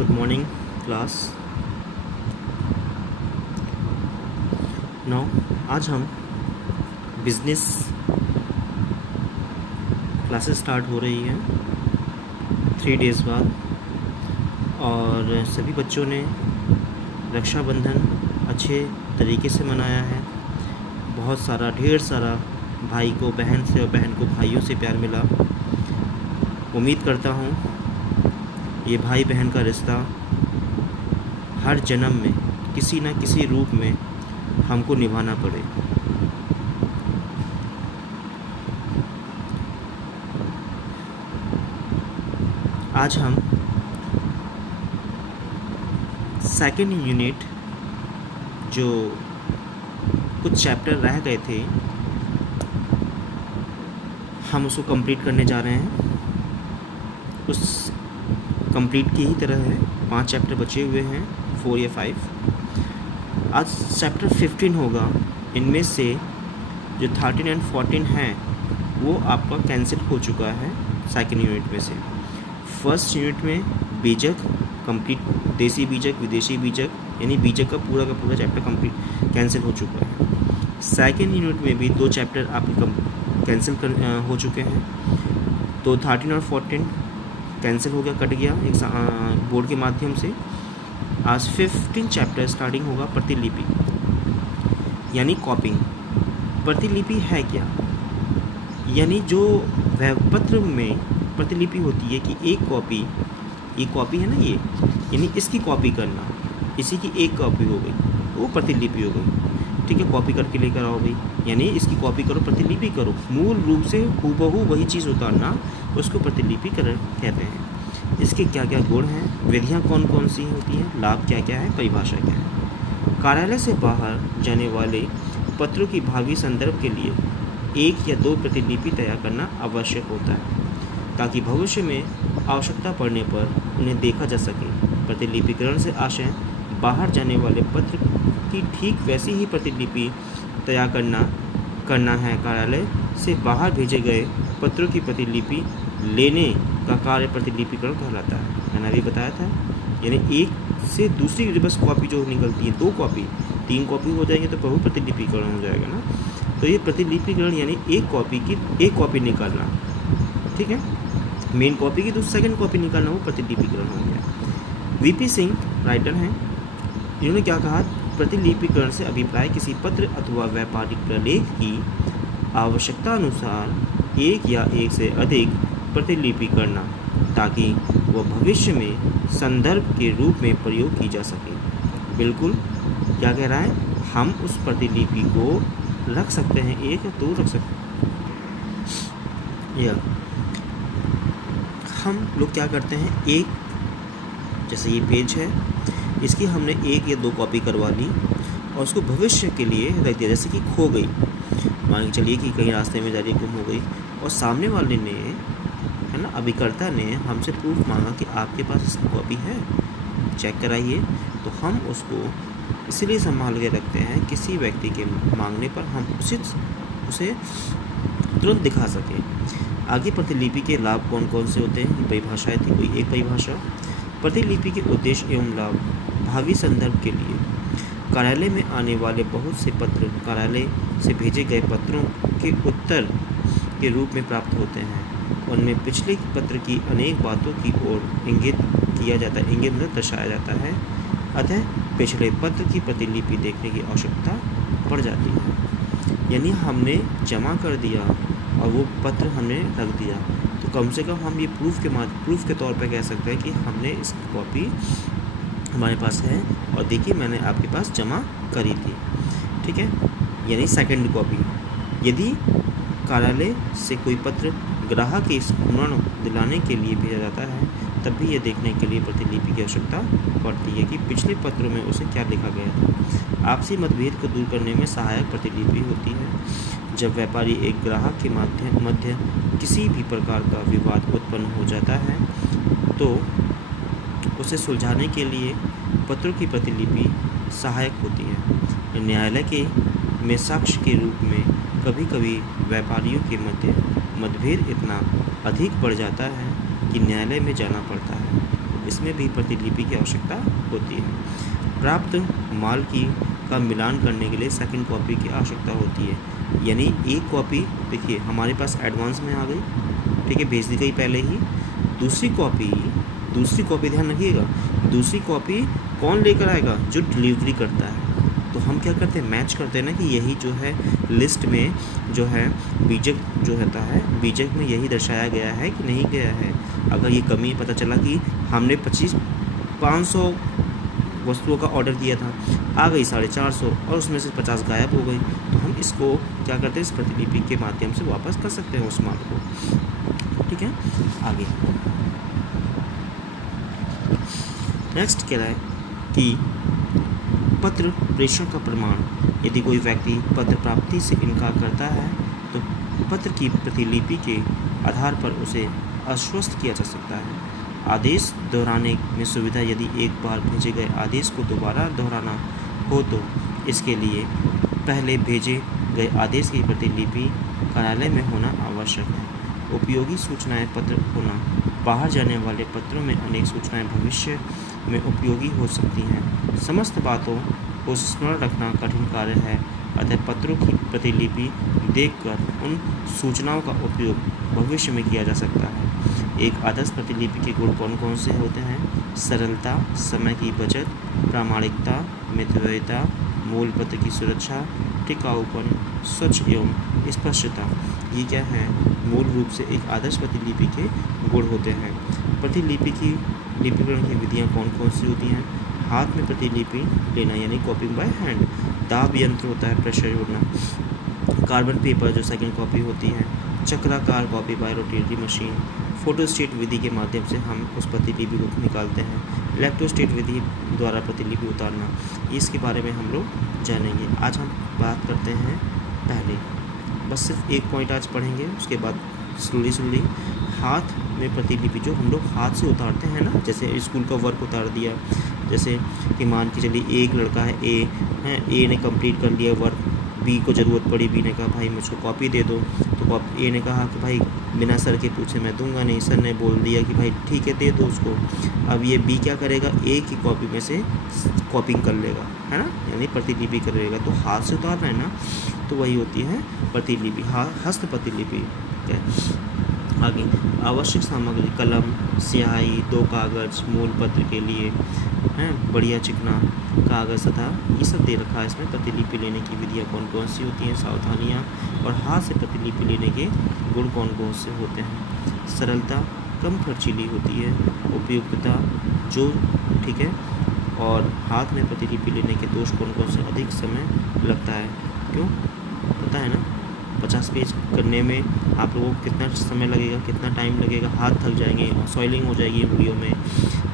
Good morning class. Now आज हम business classes start हो रही हैं 3 डेज़ बाद, और सभी बच्चों ने रक्षाबंधन अच्छे तरीके से मनाया है। बहुत सारा ढेर सारा भाई को बहन से और बहन को भाइयों से प्यार मिला। उम्मीद करता हूँ ये भाई बहन का रिश्ता हर जन्म में किसी न किसी रूप में हमको निभाना पड़े। आज हम सेकेंड यूनिट जो कुछ चैप्टर रह गए थे हम उसको कंप्लीट करने जा रहे हैं। उस कंप्लीट की ही तरह है, 5 चैप्टर बचे हुए हैं, 4 या 5। आज चैप्टर 15 होगा। इनमें से जो 13 एंड 14 हैं वो आपका कैंसिल हो चुका है सेकेंड यूनिट में से। फर्स्ट यूनिट में बीजक कंप्लीट, देसी बीजक विदेशी बीजक, यानी बीजक का पूरा चैप्टर कंप्लीट कैंसिल हो चुका है। सेकेंड यूनिट में भी 2 चैप्टर आपके कैंसिल हो चुके हैं। तो 13 और 14 कैंसिल हो गया, कट गया एक बोर्ड के माध्यम से। आज 15 चैप्टर स्टार्टिंग होगा प्रतिलिपि यानी कॉपिंग। प्रतिलिपि है क्या? यानी जो पत्र में प्रतिलिपि होती है कि एक कॉपी, ये कॉपी है ना ये, यानी इसकी कॉपी करना, इसी की एक कॉपी हो गई तो वो प्रतिलिपि हो गई। ठीक है, कॉपी करके लेकर आओ भाई, यानी इसकी कॉपी करो, प्रतिलिपि करो, मूल रूप से हूबहू वही चीज़ उतारना, उसको प्रतिलिपिकरण कहते हैं। इसके क्या क्या गुण हैं, विधियाँ कौन कौन सी होती हैं, लाभ क्या क्या है, परिभाषा क्या है। कार्यालय से बाहर जाने वाले पत्रों की भावी संदर्भ के लिए 1 या 2 प्रतिलिपि तैयार करना आवश्यक होता है, ताकि भविष्य में आवश्यकता पड़ने पर उन्हें देखा जा सके। प्रतिलिपिकरण से आशय बाहर जाने वाले पत्र की ठीक वैसी ही प्रतिलिपि तैयार करना है। कार्यालय से बाहर भेजे गए पत्रों की प्रतिलिपि लेने का कार्य प्रतिलिपिकरण कहलाता है। मैंने अभी बताया था, यानी एक से दूसरी रिवर्स कॉपी जो निकलती है, 2 कॉपी 3 कॉपी हो जाएंगे तो बहु प्रतिलिपिकरण हो जाएगा ना। तो ये प्रतिलिपिकरण यानी एक कॉपी की एक कॉपी निकालना, ठीक है, मेन कॉपी की तो सेकंड कॉपी निकालना, वो प्रतिलिपिकरण हो गया। वीपी सिंह राइटर हैं, इन्होंने क्या कहा, प्रतिलिपिकरण से अभिप्राय किसी पत्र अथवा व्यापारिक प्रलेख की आवश्यकता अनुसार एक या एक से अधिक प्रतिलिपि करना, ताकि वह भविष्य में संदर्भ के रूप में प्रयोग की जा सके। बिल्कुल क्या कह रहा है, हम उस प्रतिलिपि को रख सकते हैं, एक या 2 रख सकते हैं। या हम लोग क्या करते हैं, एक जैसे ये पेज है, इसकी हमने 1 या 2 कॉपी करवा ली और उसको भविष्य के लिए रख दिया। जैसे कि खो गई, मान के चलिए कि कहीं रास्ते में जा रही गुम हो गई, और सामने वाले ने, है ना, अभिकर्ता ने हमसे प्रूफ मांगा कि आपके पास इसकी कॉपी है, चेक कराइए, तो हम उसको इसलिए संभाल के रखते हैं, किसी व्यक्ति के मांगने पर हम उसे तुरंत दिखा सकें। आगे प्रतिलिपि के लाभ कौन कौन से होते हैं, परिभाषाएँ थी, कोई एक परिभाषा। प्रतिलिपि के उद्देश्य एवं लाभ, भावी संदर्भ के लिए कार्यालय में आने वाले बहुत से पत्र कार्यालय से भेजे गए पत्रों के उत्तर के रूप में प्राप्त होते हैं। उनमें पिछले पत्र की अनेक बातों की ओर इंगित किया जाता है, इंगित मतलब दर्शाया जाता है, अतः पिछले पत्र की प्रतिलिपि देखने की आवश्यकता पड़ जाती है। यानी हमने जमा कर दिया और वो पत्र हमने रख दिया, तो कम से कम हम ये प्रूफ के तौर पे कह सकते हैं कि हमने इसकी कॉपी हमारे पास है और देखिए मैंने आपके पास जमा करी थी। ठीक है, यानी सेकंड कॉपी। यदि कार्यालय से कोई पत्र ग्राहक के स्मरण दिलाने के लिए भेजा जाता है, तब भी ये देखने के लिए प्रतिलिपि की आवश्यकता पड़ती है कि पिछले पत्रों में उसे क्या लिखा गया था। आपसी मतभेद को दूर करने में सहायक प्रतिलिपि होती है। जब व्यापारी एक ग्राहक के मध्य किसी भी प्रकार का विवाद उत्पन्न हो जाता है, तो उसे सुलझाने के लिए पत्रों की प्रतिलिपि सहायक होती है। न्यायालय के में साक्ष्य के रूप में कभी कभी व्यापारियों के मध्य मतभेद इतना अधिक बढ़ जाता है कि न्यायालय में जाना पड़ता है। इसमें भी प्रतिलिपि की आवश्यकता होती है। प्राप्त माल का मिलान करने के लिए सेकंड कॉपी की आवश्यकता होती है। यानी एक कॉपी देखिए हमारे पास एडवांस में आ गई, ठीक है, भेज दी गई पहले ही। दूसरी कॉपी ध्यान रखिएगा, दूसरी कॉपी कौन लेकर आएगा? जो डिलीवरी करता है। तो हम क्या करते हैं, मैच करते हैं ना कि यही जो है लिस्ट में जो है बीजक जो रहता है, बीजक में यही दर्शाया गया है कि नहीं गया है। अगर ये कमी पता चला कि हमने 500 वस्तुओं का ऑर्डर दिया था, आ गई 450 और उसमें से 50 गायब हो गई, तो हम इसको क्या करते हैं, इस प्रतिलिपि के माध्यम से वापस कर सकते हैं उस माल को। ठीक है, आगे नेक्स्ट कह रहा है कि पत्र प्रेषण का प्रमाण। यदि कोई व्यक्ति पत्र प्राप्ति से इनकार करता है तो पत्र की प्रतिलिपि के आधार पर उसे आश्वस्त किया जा सकता है। आदेश दोहराने में सुविधा। यदि एक बार भेजे गए आदेश को दोबारा दोहराना हो तो इसके लिए पहले भेजे गए आदेश की प्रतिलिपि कार्यालय में होना आवश्यक है। उपयोगी सूचनाएं पत्र होना। बाहर जाने वाले पत्रों में अनेक सूचनाएं भविष्य में उपयोगी हो सकती हैं। समस्त बातों को स्मरण रखना कठिन कार्य है, अतः पत्रों की प्रतिलिपि देखकर उन सूचनाओं का उपयोग भविष्य में किया जा सकता है। एक आदर्श प्रतिलिपि के गुण कौन कौन से होते हैं? सरलता, समय की बचत, प्रामाणिकता, मितव्ययिता, मूल पत्र की सुरक्षा, टिकाऊपन, स्वच्छ एवं स्पष्टता। ये क्या है? मूल रूप से एक आदर्श प्रतिलिपि के गुण होते हैं। प्रतिलिपि की लिपिकरण की विधियाँ कौन कौन सी होती हैं? हाथ में प्रतिलिपि लेना यानी कॉपिंग बाय हैंड। दाब यंत्र होता है, प्रेशर जोड़ना। कार्बन पेपर जो सेकंड कॉपी होती है। चक्राकार copy by rotatory machine. Photostat विधि के माध्यम से हम उस प्रतिलिपि को निकालते हैं। इलेक्ट्रोस्टेट विधि द्वारा प्रतिलिपि उतारना, इसके बारे में हम लोग जानेंगे। आज हम बात करते हैं पहले, बस सिर्फ एक पॉइंट आज पढ़ेंगे, उसके बाद स्लोली हाथ में प्रतिलिपि जो हम लोग हाथ से उतारते हैं ना, जैसे स्कूल का वर्क उतार दिया, जैसे कि मान के चलिए एक लड़का है ए ने कंप्लीट कर लिया वर्क, बी को ज़रूरत पड़ी, बी ने कहा भाई मुझको कॉपी दे दो, तो ए ने कहा कि भाई बिना सर के पूछे मैं दूंगा नहीं, सर ने बोल दिया कि भाई ठीक है दे दो उसको। अब ये बी क्या करेगा, ए की कॉपी में से कॉपिंग कर लेगा, है ना, यानी प्रतिलिपि करेगा। तो हाथ से उतारना है ना, तो वही होती है प्रतिलिपि, हस्त प्रतिलिपि। आगे आवश्यक सामग्री कलम, स्याही, 2 कागज़ मूल पत्र के लिए हैं, बढ़िया चिकना कागज़ तथा ये सब दे रखा है इसमें। प्रतिलिपि लेने की विधियाँ कौन कौन सी होती हैं, सावधानियाँ, और हाथ से प्रतिलिपि लेने के गुण कौन कौन से होते हैं। सरलता, कम खर्चीली होती है। उपयुक्तता जो ठीक है, और हाथ में प्रतिलिपि लेने के दोष कौन कौन से, अधिक समय लगता है। क्यों पता है ना, 50 पेज करने में आप लोगों को कितना समय लगेगा, कितना टाइम लगेगा, हाथ थक जाएंगे, सॉइलिंग हो जाएगी वीडियो में,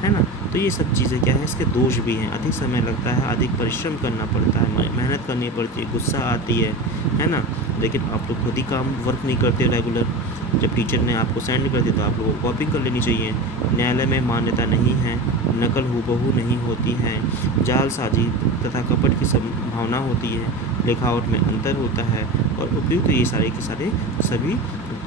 है ना। तो ये सब चीज़ें क्या है, इसके दोष भी हैं। अधिक समय लगता है, अधिक परिश्रम करना पड़ता है, मेहनत करनी पड़ती है, गुस्सा आती है ना। लेकिन आप लोग खुद ही काम वर्क नहीं करते रेगुलर, जब टीचर ने आपको सेंड कर दिया तो आप लोगों को कॉपी कर लेनी चाहिए। न्यायालय में मान्यता नहीं है, नकल हूबहू नहीं होती है, जालसाजी तथा कपट की संभावना होती है, लिखावट में अंतर होता है, और उपयुक्त ये सारे के सारे सभी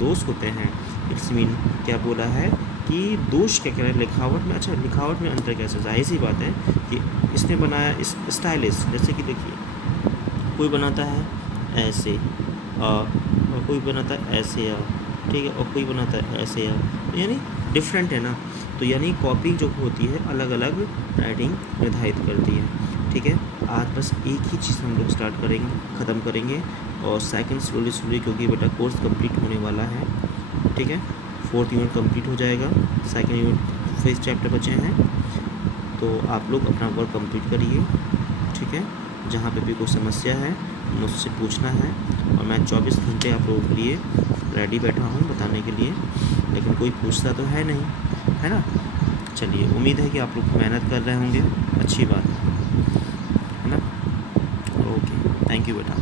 दोष होते हैं। इट्स मीन क्या बोला है कि दोष क्या कह रहा है लिखावट में। अच्छा, लिखावट में अंतर कैसे, जाहिर सी बात है कि इसने बनाया इस स्टाइलिश, जैसे कि देखिए कोई बनाता है ऐसे और कोई बनाता है ऐसे ठीक है, और कोई बनाता है ऐसे यानी डिफरेंट है ना। तो यानी कॉपी जो होती है अलग अलग राइटिंग निर्धारित करती है। ठीक है, आज बस एक ही चीज़ हम लोग स्टार्ट करेंगे, ख़त्म करेंगे, और सेकंड स्लोली क्योंकि बेटा कोर्स कंप्लीट होने वाला है। ठीक है, 4th यूनिट कंप्लीट हो जाएगा, सेकंड यूनिट 5 चैप्टर बचे हैं, तो आप लोग अपना वर्क कंप्लीट करिए। ठीक है, जहाँ पे भी कोई समस्या है मुझसे पूछना है, और मैं 24 घंटे आप लोगों के लिए रेडी बैठा हूँ बताने के लिए, लेकिन कोई पूछता तो है नहीं, है ना। चलिए, उम्मीद है कि आप लोग मेहनत कर रहे होंगे, अच्छी बात है ना। ओके, थैंक यू बेटा।